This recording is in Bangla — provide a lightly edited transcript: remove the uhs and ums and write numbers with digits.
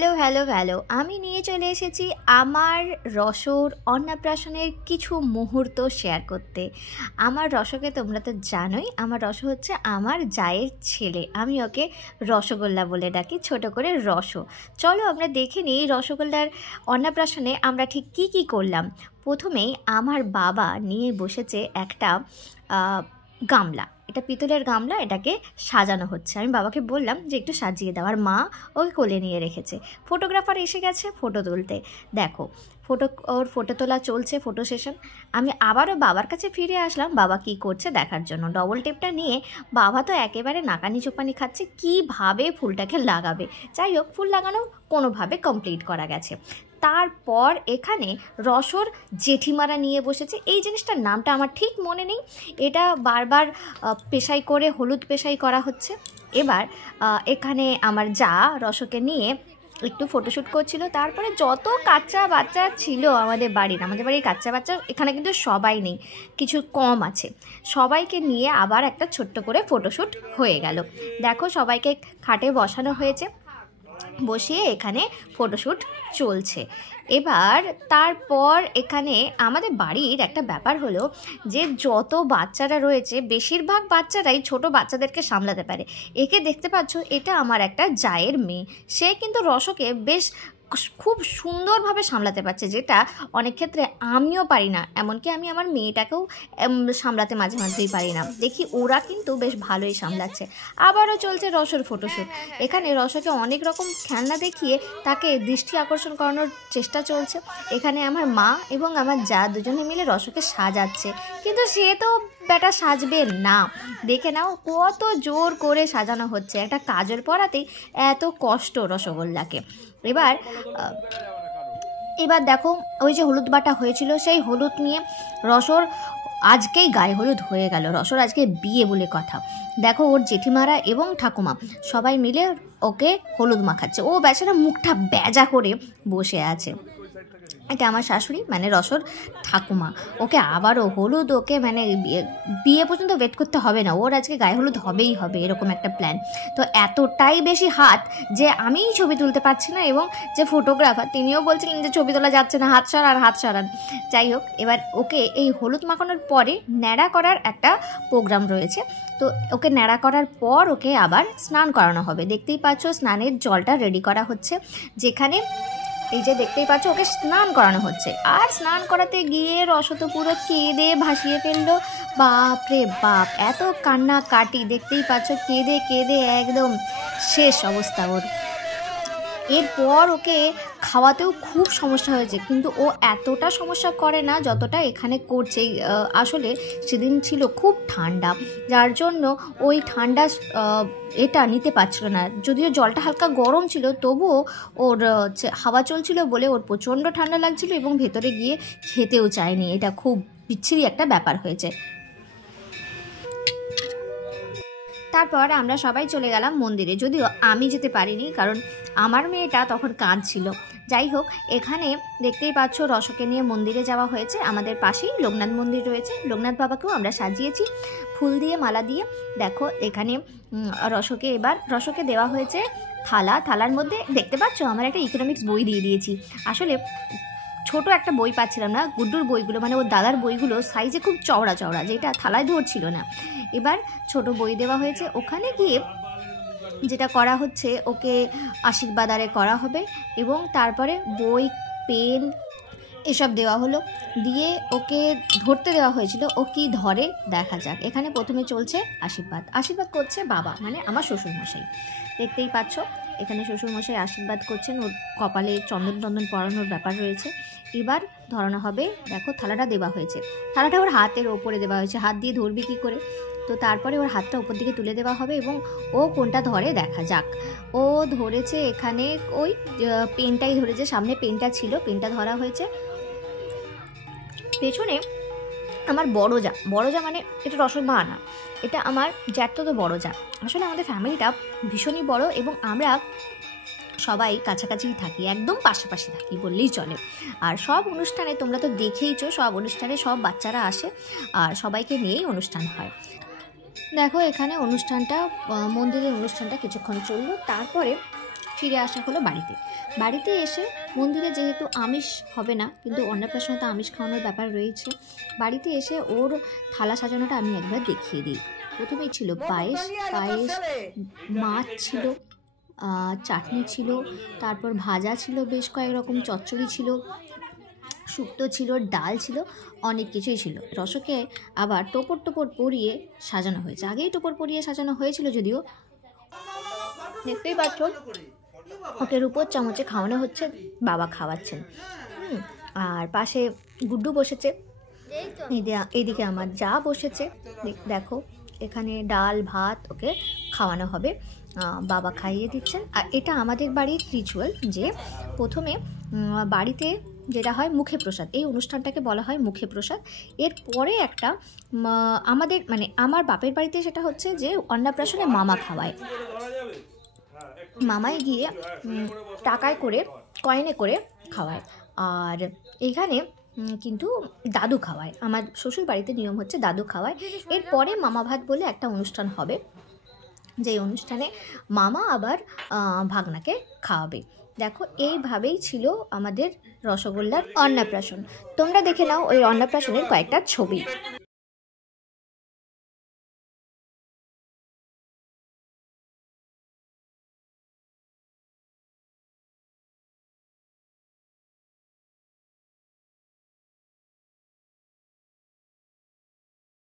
হ্যালো হ্যালো হ্যালো আমি নিয়ে চলে এসেছি আমার রসর অন্নপ্রাশনের কিছু মুহূর্ত শেয়ার করতে। আমার রসকে তোমরা তো জানোই, আমার রস হচ্ছে আমার জায়ের ছেলে। আমি ওকে রসগোল্লা বলে ডাকি, ছোট করে রস। চলো আমরা দেখে নিই রসগোল্লার অন্নপ্রাশনে আমরা ঠিক কী কী করলাম। প্রথমেই আমার বাবা নিয়ে বসেছে একটা গামলা, এটা পিতলের গামলা, এটাকে সাজানো হচ্ছে। আমি বাবাকে বললাম যে একটু সাজিয়ে দাও, আর মা ওকে কোলে নিয়ে রেখেছে। ফটোগ্রাফার এসে গেছে ফটো তুলতে। দেখো ওর ফটো তোলা চলছে, ফটো সেশন। আমি আবারও বাবার কাছে ফিরে আসলাম বাবা কি করছে দেখার জন্য। ডবল টেপটা নিয়ে বাবা তো একেবারে নাকানি চোপানি খাচ্ছে কীভাবে ফুলটাকে লাগাবে। যাই হোক, ফুল লাগানো কোনোভাবে কমপ্লিট করা গেছে। তারপর এখানে রসর জেঠিমারা নিয়ে বসেছে। এই জিনিসটার নামটা আমার ঠিক মনে নেই, এটা বারবার পেশাই করে হলুদ পেশাই করা হচ্ছে। এবার এখানে আমার যা রসকে নিয়ে একটু ফটোশ্যুট করছিল। তারপরে যত কাচ্চা বাচ্চা ছিল আমাদের বাড়ির কাচ্চা বাচ্চা এখানে কিন্তু সবাই নেই, কিছু কম আছে। সবাইকে নিয়ে আবার একটা ছোট্ট করে ফটোশ্যুট হয়ে গেল। দেখো সবাইকে খাটে বসানো হয়েছে, বসিয়ে এখানে ফটোশ্যুট চলছে। এবার তারপর এখানে আমাদের বাড়ির একটা ব্যাপার হলো যে যত বাচ্চারা রয়েছে বেশিরভাগ বাচ্চারাই ছোট বাচ্চাদেরকে সামলাতে পারে। একে দেখতে পাচ্ছ, এটা আমার একটা জায়ের মেয়ে। সে কিন্তু রসকে বেশ খুব সুন্দরভাবে সামলাতে পারছে, যেটা অনেক ক্ষেত্রে আমিও পারি না। এমনকি আমি আমার মেয়েটাকেও সামলাতে মাঝে মাঝেই পারি না। দেখি ওরা কিন্তু বেশ ভালোই সামলাচ্ছে। আবারও চলছে রসর ফটোশ্যুট। এখানে রসকে অনেক রকম খেলনা দেখিয়ে তাকে দৃষ্টি আকর্ষণ করানোর চেষ্টা চলছে। এখানে আমার মা এবং আমার যা দুজনে মিলে রসকে সাজাচ্ছে, কিন্তু সে তো ব্যাটা সাজবে না। দেখে নাও কত জোর করে সাজানো হচ্ছে। একটা কাজল পরাতেই এত কষ্ট রসগোল্লাকে। এবার দেখো ওই যে হলুদ বাটা হয়েছিল, সেই হলুদ নিয়ে রসর আজকেই গায়ে হলুদ হয়ে গেল। রসর আজকে বিয়ে বলে কথা। দেখো ওর জেঠিমারা এবং ঠাকুমা সবাই মিলে ওকে হলুদ মাখাচ্ছে। ও বেচারা মুখটা বেজা করে বসে আছে। এটা আমার শাশুড়ি মানে রসর ঠাকুমা। ওকে আবারও হলুদ, ওকে মানে বিয়ে পর্যন্ত ওয়েট করতে হবে না, ওর আজকে গায়ে হলুদ হবেই হবে, এরকম একটা প্ল্যান। তো এতটাই বেশি হাত যে আমিই ছবি তুলতে পারছি না, এবং যে ফটোগ্রাফার তিনিও বলছিলেন যে ছবি তোলা যাচ্ছে না, হাত সরান। যাই হোক, এবার ওকে এই হলুদ মাখানোর পরে ন্যাড়া করার একটা প্রোগ্রাম রয়েছে। তো ওকে ন্যাড়া করার পর ওকে আবার স্নান করানো হবে। দেখতেই পাচ্ছ স্নানের জলটা রেডি করা হচ্ছে, যেখানে এই যে দেখতেই পাচ্ছ ওকে স্নান করানো হচ্ছে। আর স্নান করাতে গিয়ে রস তো পুরো কেঁদে ভাসিয়ে ফেললো। বাপ রে বাপ, এত কান্না কাটি, দেখতেই পাচ্ছ কেঁদে কেঁদে একদম শেষ অবস্থা ওর। এরপর ওকে খাওয়াতেও খুব সমস্যা হয়েছে, কিন্তু ও এতটা সমস্যা করে না যতটা এখানে করছে। আসলে সেদিন ছিল খুব ঠান্ডা, যার জন্য ওই ঠান্ডা এটা নিতে পারছিল না। যদিও জলটা হালকা গরম ছিল, তবুও ওর হাওয়া চলছিল বলে ওর প্রচণ্ড ঠান্ডা লাগছিল, এবং ভেতরে গিয়ে খেতেও চায়নি। এটা খুব বিচ্ছিরি একটা ব্যাপার হয়েছে। তারপর আমরা সবাই চলে গেলাম মন্দিরে, যদিও আমি যেতে পারিনি কারণ আমার মেয়েটা তখন কাঁদছিল। যাই হোক, এখানে দেখতেই পাচ্ছ রসকে নিয়ে মন্দিরে যাওয়া হয়েছে। আমাদের পাশেই লোকনাথ মন্দির রয়েছে, লোকনাথ বাবাকেও আমরা সাজিয়েছি ফুল দিয়ে, মালা দিয়ে। দেখো এখানে রসকে দেওয়া হয়েছে থালার মধ্যে দেখতে পাচ্ছ আমার একটা ইকোনমিক্স বই দিয়ে দিয়েছি। আসলে ছোট একটা বই পাচ্ছিলাম না, গুড্ডুর বইগুলো মানে ওর দাদার বইগুলো সাইজে খুব চওড়া, যেটা থালায় ধরছিল না। এবার ছোট বই দেওয়া হয়েছে। ওখানে গিয়ে যেটা করা হচ্ছে, ওকে আশীর্বাদ আরে করা হবে, এবং তারপরে বই, পেন এসব দেওয়া হলো, দিয়ে ওকে ধরতে দেওয়া হয়েছিল। ও কি ধরে দেখা যাক। এখানে প্রথমে চলছে আশীর্বাদ করছে বাবা মানে আমার শ্বশুরমশাই। দেখতেই পাচ্ছ এখানে শ্বশুরমশাই আশীর্বাদ করছেন, ওর কপালে চন্দন পরানোর ব্যাপার রয়েছে। এবার ধরানো হবে। দেখো থালাটা দেওয়া হয়েছে, থালাটা ওর হাতের ওপরে দেওয়া হয়েছে, হাত দিয়ে ধরবি কী করে। তো তারপরে ওর হাতটা উপর দিকে তুলে দেওয়া হবে, এবং ও কোনটা ধরে দেখা যাক। ও ধরেছে এখানে ওই পেনটাই ধরেছে, সামনে পেনটা ছিল, পেনটা ধরা হয়েছে। পেছনে আমার বড় যা মানে এটা রসর মা না, এটা আমার জ্যাঠতো বড় যা। আসলে আমাদের ফ্যামিলিটা ভীষণই বড়, এবং আমরা সবাই কাছাকাছিই থাকি, একদম পাশাপাশি থাকি বললেই চলে। আর সব অনুষ্ঠানে তোমরা তো দেখেইছো, সব অনুষ্ঠানে সব বাচ্চারা আসে আর সবাইকে নিয়েই অনুষ্ঠান হয়। দেখো এখানে মন্দিরের অনুষ্ঠানটা কিছুক্ষণ চললো। তারপরে ফিরে আসা হলো বাড়িতে। বাড়িতে এসে মন্দিরে যেহেতু আমিষ হবে না, কিন্তু অন্নপ্রাশনে তো আমিষ খাওয়ানোর ব্যাপার রয়েছে, বাড়িতে এসে ওর থালা সাজানোটা আমি একবার দেখিয়ে দিই। প্রথমেই ছিল পায়েস, মাছ ছিল, চাটনি ছিল, তারপর ভাজা ছিল, বেশ কয়েক রকম চচ্চড়ি ছিল, শুক্তো ছিল, ডাল ছিল, অনেক কিছুই ছিল। রসকে আবার টোপর টোপর পরিয়ে সাজানো হয়েছে। আগেই টোপর পরিয়ে সাজানো হয়েছিল, যদিও দেখতেই পাচ্ছ ওকে রূপোর চামচে খাওয়ানো হচ্ছে, বাবা খাওয়াচ্ছেন। আর পাশে গুড্ডু বসেছে, এইদিকে আমার যা বসেছে, দেখো এখানে ডাল ভাত ওকে খাওয়ানো হবে, বাবা খাইয়ে দিচ্ছেন। আর এটা আমাদের বাড়ির রিচুয়াল যে প্রথমে বাড়িতে যেটা হয় মুখে প্রসাদ, এই অনুষ্ঠানটাকে বলা হয় মুখে প্রসাদ। এরপরে একটা আমাদের মানে আমার বাপের বাড়িতে সেটা হচ্ছে যে অন্নপ্রাশনে মামা খাওয়ায়, মামায় গিয়ে টাকায় করে কয়েনে করে খাওয়ায়। আর এখানে কিন্তু দাদু খাওয়ায়, আমার শ্বশুর বাড়িতে নিয়ম হচ্ছে দাদু খাওয়ায়। এরপরে মামা ভাত বলে একটা অনুষ্ঠান হবে, যেই অনুষ্ঠানে মামা আবার ভাগনাকে খাওয়াবে। দেখো এইভাবেই ছিল আমাদের রসগোল্লার অন্নপ্রাশন। তোমরা দেখে নাও ওই অন্নপ্রাশনের কয়েকটা ছবি।